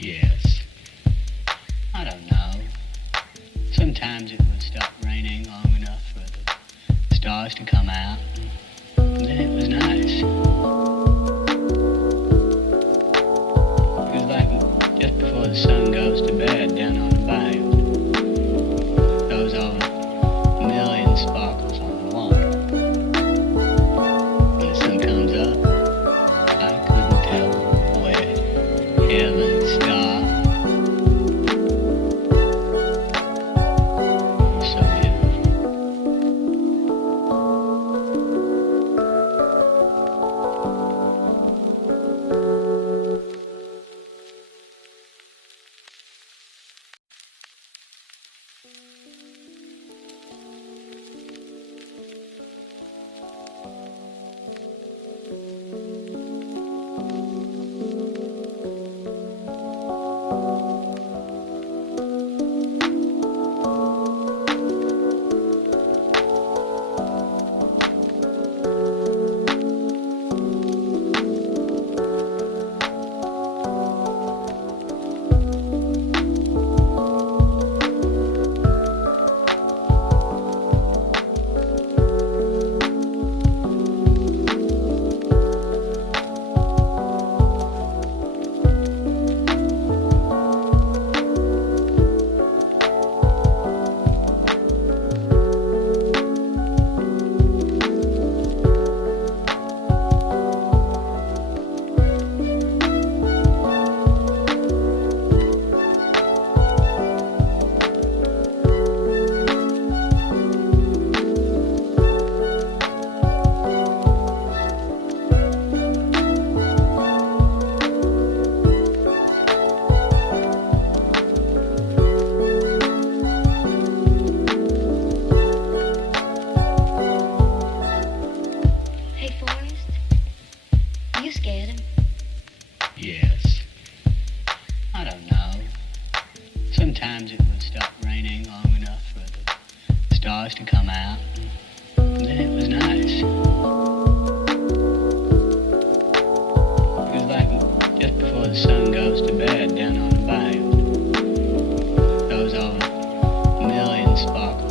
Yes. I don't know. Sometimes it would stop raining long enough for the stars to come out. And then it was nice. It was like just before the sun goes to bed down on the bayou. Those old million sparkles on the water. When the sun comes up, I couldn't tell where heaven stopped. So beautiful. Hey, Forrest, you scared him? Yes. I don't know. Sometimes it would stop raining long enough for the stars to come out. And then it was nice. It was like just before the sun goes to bed down on the bayou. Those old million sparkles